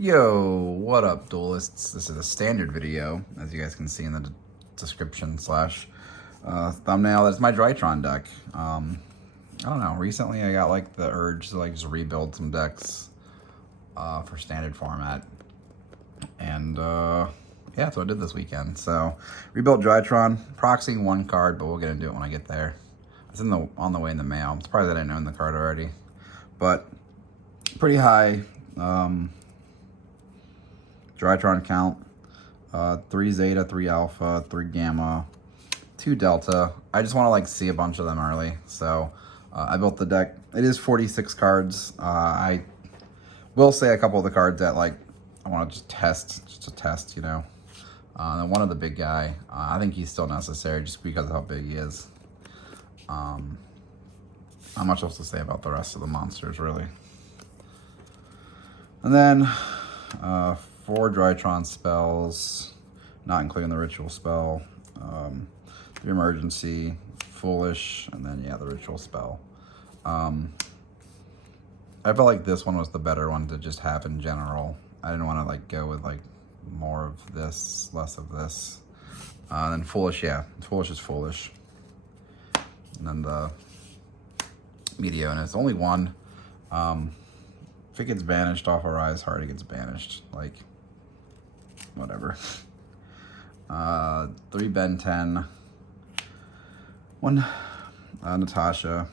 Yo, what up, duelists? This is a standard video, as you guys can see in the description slash thumbnail. That's my Drytron deck. I don't know. Recently, I got like the urge to like just rebuild some decks for standard format, and yeah, that's what I did this weekend. So, rebuilt Drytron, proxying one card, but we'll get into it when I get there. It's on the way in the mail. I'm surprised I didn't own the card already, but pretty high. Drytron count, 3 Zeta, 3 Alpha, 3 Gamma, 2 Delta. I just want to like see a bunch of them early. So I built the deck. It is 46 cards. I will say a couple of the cards that like I want to just to test, you know. And one of the big guy, I think he's still necessary just because of how big he is. Not much else to say about the rest of the monsters, really. And then 4 Drytron spells, not including the ritual spell, 3 emergency, foolish, and then yeah, the ritual spell. I felt like this one was the better one to just have in general. I didn't want to like go with like more of this, less of this. Then foolish, yeah, foolish is foolish. And then the Meteor, and it's only one. If it gets banished off a Rise Heart, it gets banished. Like, whatever. 3 Ben 10. 1 Natasha.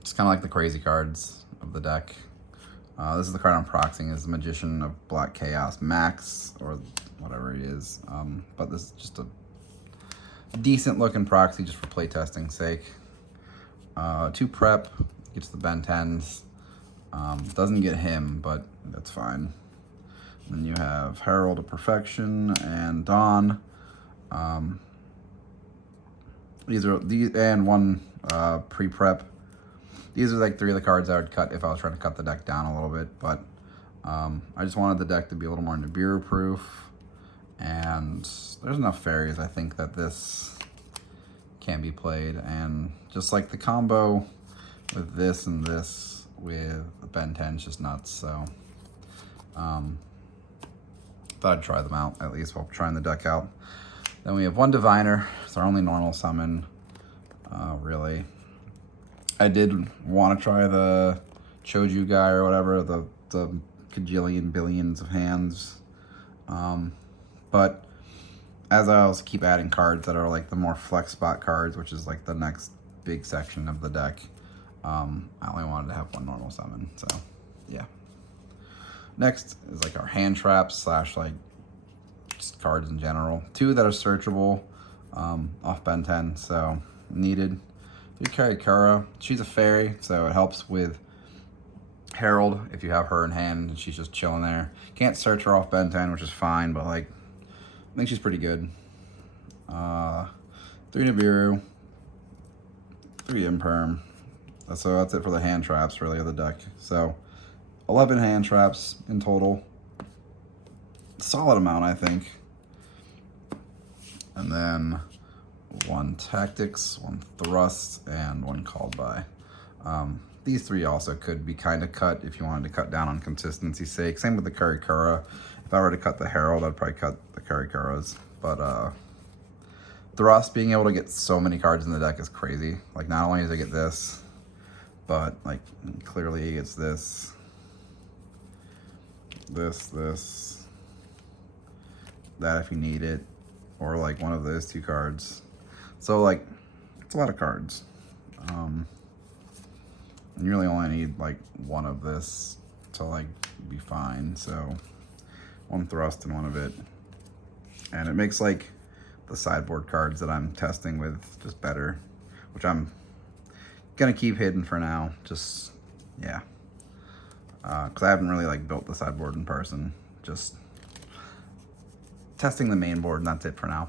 It's kind of like the crazy cards of the deck. This is the card I'm proxying, is the Magician of Black Chaos Max, or whatever he is. But this is just a decent looking proxy just for playtesting's sake. 2 Prep, gets the Ben 10s. Doesn't get him, but that's fine. Then you have Herald of Perfection and Dawn. And 1 pre-prep. These are like 3 of the cards I would cut if I was trying to cut the deck down a little bit, but I just wanted the deck to be a little more Nibiru proof. And there's enough fairies, I think, that this can be played. And just like the combo with this and this with Ben 10 is just nuts, so thought I'd try them out at least while trying the deck out. Then we have 1 Diviner. It's our only normal summon, really. I did want to try the Choju guy or whatever, the cajillion billions of hands, but as I also keep adding cards that are like the more flex spot cards, which is like the next big section of the deck, I only wanted to have 1 normal summon, so yeah. Next is like our hand traps slash like just cards in general. 2 that are searchable off Ben 10, so needed. 3 Karikura. She's a fairy, so it helps with Herald if you have her in hand and she's just chilling there. Can't search her off Ben 10, which is fine, but like I think she's pretty good. 3 Nibiru, 3 Imperm. So that's it for the hand traps, really, of the deck. So 11 hand traps in total. Solid amount, I think. And then 1 Tactics, 1 Thrust, and 1 Called By. These 3 also could be kind of cut if you wanted to cut down on consistency's sake. Same with the Karikura. If I were to cut the Herald, I'd probably cut the Karikuras. But Thrust, being able to get so many cards in the deck is crazy. Like, not only does it get this, but like clearly he gets this, that if you need it, or like one of those 2 cards. So like it's a lot of cards. And you really only need like 1 of this to like be fine. So 1 Thrust and 1 of it, and it makes like the sideboard cards that I'm testing with just better, which I'm gonna keep hidden for now. Just yeah, because I haven't really like built the sideboard in person. Just testing the main board, and that's it for now.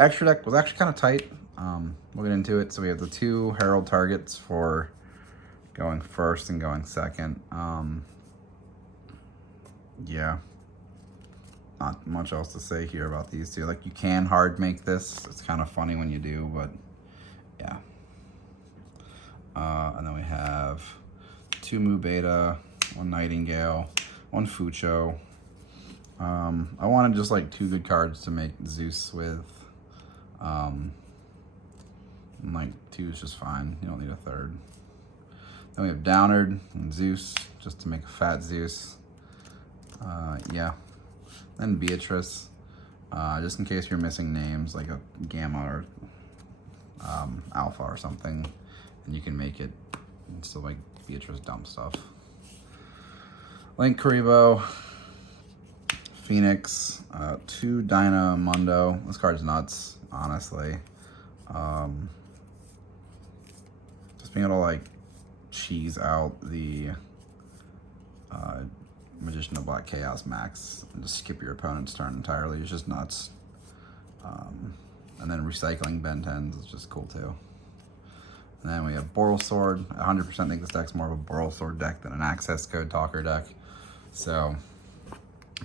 Extra deck was actually kind of tight. We'll get into it. So we have the 2 Herald targets for going first and going second. Yeah, not much else to say here about these 2. Like, you can hard make this. It's kind of funny when you do, but yeah. And then we have 2 Mu Beta, 1 Nightingale, one Fucho. I wanted just like 2 good cards to make Zeus with. And like 2 is just fine. You don't need a third. Then we have Downard and Zeus, just to make a fat Zeus. Yeah. Then Beatrice, just in case you're missing names, like a Gamma or Alpha or something, and you can make it and still make Beatrice dumb stuff. Link Karibo, Phoenix, 2 Dynamundo. This card's nuts, honestly. Just being able to like cheese out the Magician of Black Chaos Max and just skip your opponent's turn entirely is just nuts. And then recycling Ben 10s is just cool too. And then we have Boral Sword. I 100% think this deck's more of a Boral Sword deck than an Access Code Talker deck. So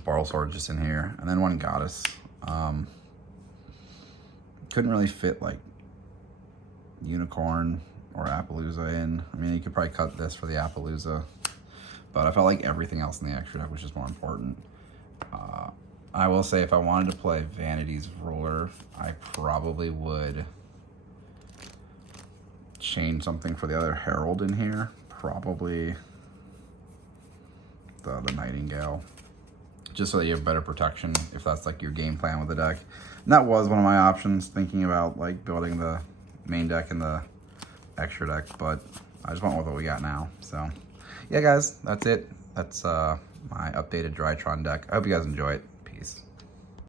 Boral Sword just in here. And then 1 Goddess. Couldn't really fit like Unicorn or Appaloosa in. I mean, you could probably cut this for the Appaloosa, but I felt like everything else in the extra deck was just more important. I will say if I wanted to play Vanity's Ruler, I probably would change something for the other Herald in here. Probably the Nightingale, just so that you have better protection if that's like your game plan with the deck. And that was one of my options, thinking about like building the main deck and the extra deck, but I just went with what we got now. So yeah, guys, that's it. That's my updated Drytron deck. I hope you guys enjoy it. Peace.